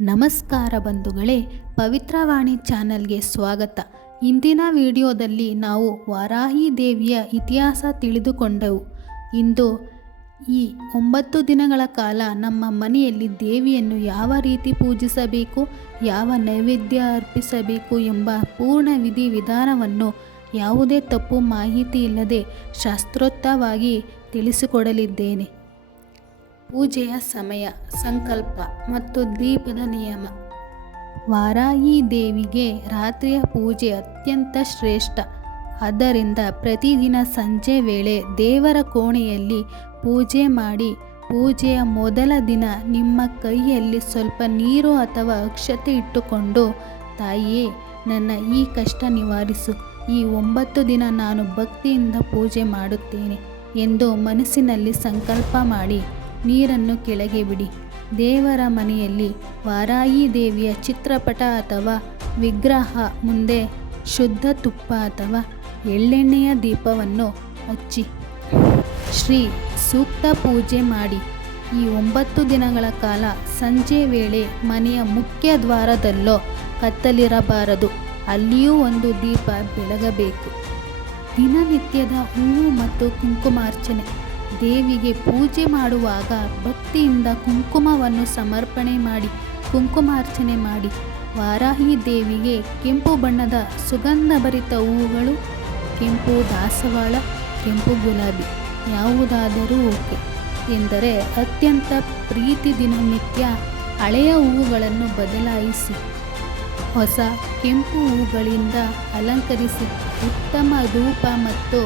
ನಮಸ್ಕಾರ ಬಂಧುಗಳೇ, ಪವಿತ್ರವಾಣಿ ಚಾನಲ್ಗೆ ಸ್ವಾಗತ. ಇಂದಿನ ವಿಡಿಯೋದಲ್ಲಿ ನಾವು ವಾರಾಹಿ ದೇವಿಯ ಇತಿಹಾಸ ತಿಳಿದುಕೊಂಡೆವು. ಇಂದು ಈ 9 ದಿನಗಳ ಕಾಲ ನಮ್ಮ ಮನೆಯಲ್ಲಿ ದೇವಿಯನ್ನು ಯಾವ ರೀತಿ ಪೂಜಿಸಬೇಕು, ಯಾವ ನೈವೇದ್ಯ ಅರ್ಪಿಸಬೇಕು ಎಂಬ ಪೂರ್ಣ ವಿಧಿವಿಧಾನವನ್ನು ಯಾವುದೇ ತಪ್ಪು ಮಾಹಿತಿ ಇಲ್ಲದೆ ಶಾಸ್ತ್ರೋಕ್ತವಾಗಿ ತಿಳಿಸಿಕೊಡಲಿದ್ದೇನೆ. ಪೂಜೆಯ ಸಮಯ, ಸಂಕಲ್ಪ ಮತ್ತು ದೀಪದ ನಿಯಮ. ವಾರಾಹಿ ದೇವಿಗೆ ರಾತ್ರಿಯ ಪೂಜೆ ಅತ್ಯಂತ ಶ್ರೇಷ್ಠ. ಆದ್ದರಿಂದ ಪ್ರತಿದಿನ ಸಂಜೆ ವೇಳೆ ದೇವರ ಕೋಣೆಯಲ್ಲಿ ಪೂಜೆ ಮಾಡಿ. ಪೂಜೆಯ ಮೊದಲ ದಿನ ನಿಮ್ಮ ಕೈಯಲ್ಲಿ ಸ್ವಲ್ಪ ನೀರು ಅಥವಾ ಅಕ್ಷತೆ ಇಟ್ಟುಕೊಂಡು, ತಾಯಿಯೇ, ನನ್ನ ಈ ಕಷ್ಟ ನಿವಾರಿಸು, ಈ 9 ದಿನ ನಾನು ಭಕ್ತಿಯಿಂದ ಪೂಜೆ ಮಾಡುತ್ತೇನೆ ಎಂದು ಮನಸ್ಸಿನಲ್ಲಿ ಸಂಕಲ್ಪ ಮಾಡಿ ನೀರನ್ನು ಕೆಳಗೆ ಬಿಡಿ. ದೇವರ ಮನೆಯಲ್ಲಿ ವಾರಾಹಿ ದೇವಿಯ ಚಿತ್ರಪಟ ಅಥವಾ ವಿಗ್ರಹ ಮುಂದೆ ಶುದ್ಧ ತುಪ್ಪ ಅಥವಾ ಎಳ್ಳೆಣ್ಣೆಯ ದೀಪವನ್ನು ಹಚ್ಚಿ ಶ್ರೀ ಸೂಕ್ತ ಪೂಜೆ ಮಾಡಿ. ಈ 9 ದಿನಗಳ ಕಾಲ ಸಂಜೆ ವೇಳೆ ಮನೆಯ ಮುಖ್ಯ ದ್ವಾರದಲ್ಲೋ ಕತ್ತಲಿರಬಾರದು, ಅಲ್ಲಿಯೂ ಒಂದು ದೀಪ ಬೆಳಗಬೇಕು. ದಿನನಿತ್ಯದ ಹೂವು ಮತ್ತು ಕುಂಕುಮಾರ್ಚನೆ. ದೇವಿಗೆ ಪೂಜೆ ಮಾಡುವಾಗ ಭಕ್ತಿಯಿಂದ ಕುಂಕುಮವನ್ನು ಸಮರ್ಪಣೆ ಮಾಡಿ ಕುಂಕುಮಾರ್ಚನೆ ಮಾಡಿ. ವಾರಾಹಿ ದೇವಿಗೆ ಕೆಂಪು ಬಣ್ಣದ ಸುಗಂಧಭರಿತ ಹೂವುಗಳು, ಕೆಂಪು ದಾಸವಾಳ, ಕೆಂಪು ಗುಲಾಬಿ ಯಾವುದಾದರೂ ಓಕೆ ಎಂದರೆ ಅತ್ಯಂತ ಪ್ರೀತಿ. ದಿನನಿತ್ಯ ಹಳೆಯ ಹೂವುಗಳನ್ನು ಬದಲಾಯಿಸಿ ಹೊಸ ಕೆಂಪು ಹೂವುಗಳಿಂದ ಅಲಂಕರಿಸಿ ಉತ್ತಮ ಧೂಪ ಮತ್ತು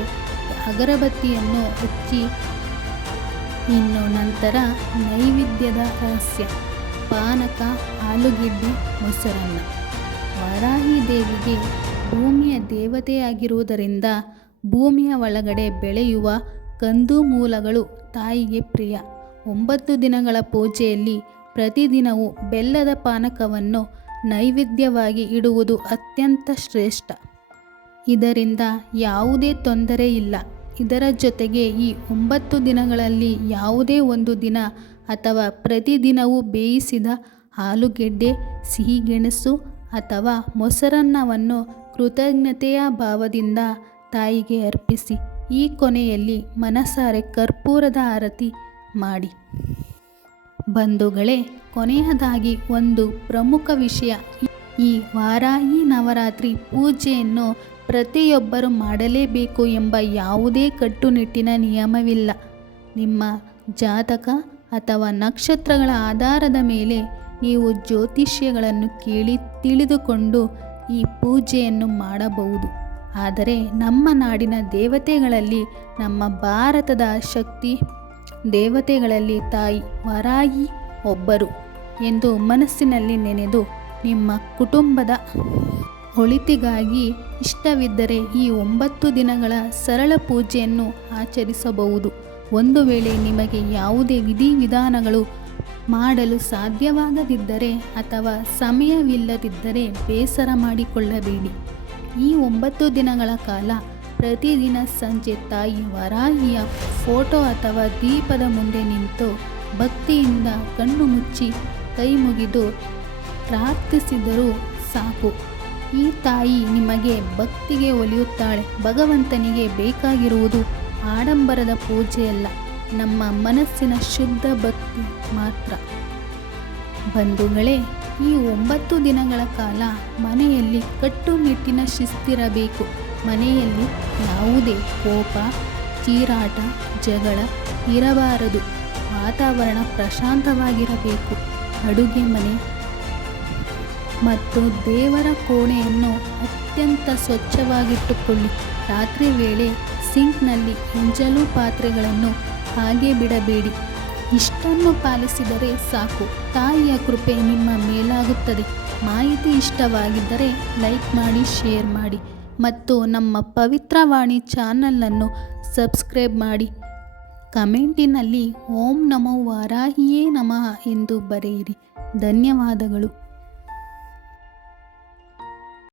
ಅಗರಬತ್ತಿಯನ್ನು ಹಚ್ಚಿ. ಇನ್ನು ನಂತರ ನೈವೇದ್ಯದ ರಹಸ್ಯ: ಪಾನಕ, ಆಲೂಗೆಡ್ಡೆ, ಮೊಸರನ್ನ. ವಾರಾಹಿ ದೇವಿಗೆ ಭೂಮಿಯ ದೇವತೆಯಾಗಿರುವುದರಿಂದ ಭೂಮಿಯ ಒಳಗಡೆ ಬೆಳೆಯುವ ಕಂದುಮೂಲಗಳು ತಾಯಿಗೆ ಪ್ರಿಯ. 9 ದಿನಗಳ ಪೂಜೆಯಲ್ಲಿ ಪ್ರತಿದಿನವೂ ಬೆಲ್ಲದ ಪಾನಕವನ್ನು ನೈವೇದ್ಯವಾಗಿ ಇಡುವುದು ಅತ್ಯಂತ ಶ್ರೇಷ್ಠ. ಇದರಿಂದ ಯಾವುದೇ ತೊಂದರೆ ಇಲ್ಲ. ಇದರ ಜೊತೆಗೆ ಈ 9 ದಿನಗಳಲ್ಲಿ ಯಾವುದೇ ಒಂದು ದಿನ ಅಥವಾ ಪ್ರತಿದಿನವೂ ಬೇಯಿಸಿದ ಆಲೂಗೆಡ್ಡೆ, ಸಿಹಿಗೆಣಸು ಅಥವಾ ಮೊಸರನ್ನವನ್ನು ಕೃತಜ್ಞತೆಯ ಭಾವದಿಂದ ತಾಯಿಗೆ ಅರ್ಪಿಸಿ. ಈ ಕೊನೆಯಲ್ಲಿ ಮನಸಾರೆ ಕರ್ಪೂರದ ಆರತಿ ಮಾಡಿ. ಬಂಧುಗಳೇ, ಕೊನೆಯದಾಗಿ ಒಂದು ಪ್ರಮುಖ ವಿಷಯ. ಈ ವಾರಾಹಿ ನವರಾತ್ರಿ ಪೂಜೆಯನ್ನು ಪ್ರತಿಯೊಬ್ಬರು ಮಾಡಲೇಬೇಕು ಎಂಬ ಯಾವುದೇ ಕಟ್ಟುನಿಟ್ಟಿನ ನಿಯಮವಿಲ್ಲ. ನಿಮ್ಮ ಜಾತಕ ಅಥವಾ ನಕ್ಷತ್ರಗಳ ಆಧಾರದ ಮೇಲೆ ನೀವು ಜ್ಯೋತಿಷ್ಯಗಳನ್ನು ಕೇಳಿ ತಿಳಿದುಕೊಂಡು ಈ ಪೂಜೆಯನ್ನು ಮಾಡಬಹುದು. ಆದರೆ ನಮ್ಮ ನಾಡಿನ ದೇವತೆಗಳಲ್ಲಿ, ನಮ್ಮ ಭಾರತದ ಶಕ್ತಿ ದೇವತೆಗಳಲ್ಲಿ ತಾಯಿ ವಾರಾಹಿ ಒಬ್ಬರು ಎಂದು ಮನಸ್ಸಿನಲ್ಲಿ ನೆನೆದು ನಿಮ್ಮ ಕುಟುಂಬದ ಒಳಿತಿಗಾಗಿ ಇಷ್ಟವಿದ್ದರೆ ಈ 9 ದಿನಗಳ ಸರಳ ಪೂಜೆಯನ್ನು ಆಚರಿಸಬಹುದು. ಒಂದು ವೇಳೆ ನಿಮಗೆ ಯಾವುದೇ ವಿಧಿವಿಧಾನಗಳು ಮಾಡಲು ಸಾಧ್ಯವಾಗದಿದ್ದರೆ ಅಥವಾ ಸಮಯವಿಲ್ಲದಿದ್ದರೆ ಬೇಸರ ಮಾಡಿಕೊಳ್ಳಬೇಡಿ. ಈ 9 ದಿನಗಳ ಕಾಲ ಪ್ರತಿದಿನ ಸಂಜೆ ತಾಯಿ ವಾರಾಹಿಯ ಫೋಟೋ ಅಥವಾ ದೀಪದ ಮುಂದೆ ನಿಂತು ಭಕ್ತಿಯಿಂದ ಕಣ್ಣು ಮುಚ್ಚಿ ಕೈ ಮುಗಿದು ಪ್ರಾರ್ಥಿಸಿದರೂ ಸಾಕು. ಈ ತಾಯಿ ನಿಮಗೆ ಭಕ್ತಿಗೆ ಒಲಿಯುತ್ತಾಳೆ. ಭಗವಂತನಿಗೆ ಬೇಕಾಗಿರುವುದು ಆಡಂಬರದ ಪೂಜೆಯಲ್ಲ, ನಮ್ಮ ಮನಸ್ಸಿನ ಶುದ್ಧ ಭಕ್ತಿ ಮಾತ್ರ. ಬಂಧುಗಳೇ, ಈ 9 ದಿನಗಳ ಕಾಲ ಮನೆಯಲ್ಲಿ ಕಟ್ಟುನಿಟ್ಟಿನ ಶಿಸ್ತಿರಬೇಕು. ಮನೆಯಲ್ಲಿ ಯಾವುದೇ ಕೋಪ, ಚೀರಾಟ, ಜಗಳ ಇರಬಾರದು. ವಾತಾವರಣ ಪ್ರಶಾಂತವಾಗಿರಬೇಕು. ಅಡುಗೆ ಮನೆ ಮತ್ತು ದೇವರ ಕೋಣೆಯನ್ನು ಅತ್ಯಂತ ಸ್ವಚ್ಛವಾಗಿಟ್ಟುಕೊಳ್ಳಿ. ರಾತ್ರಿ ವೇಳೆ ಸಿಂಕ್ನಲ್ಲಿ ಎಂಜಲು ಪಾತ್ರೆಗಳನ್ನು ಹಾಗೆ ಬಿಡಬೇಡಿ. ಇಷ್ಟನ್ನು ಪಾಲಿಸಿದರೆ ಸಾಕು, ತಾಯಿಯ ಕೃಪೆ ನಿಮ್ಮ ಮೇಲಾಗುತ್ತದೆ. ಮಾಹಿತಿ ಇಷ್ಟವಾಗಿದ್ದರೆ ಲೈಕ್ ಮಾಡಿ, ಶೇರ್ ಮಾಡಿ ಮತ್ತು ನಮ್ಮ ಪವಿತ್ರವಾಣಿ ಚಾನಲನ್ನು ಸಬ್ಸ್ಕ್ರೈಬ್ ಮಾಡಿ. ಕಮೆಂಟಿನಲ್ಲಿ ಓಂ ನಮೋ ವಾರಾಹಿಯೇ ನಮಃ ಎಂದು ಬರೆಯಿರಿ. ಧನ್ಯವಾದಗಳು.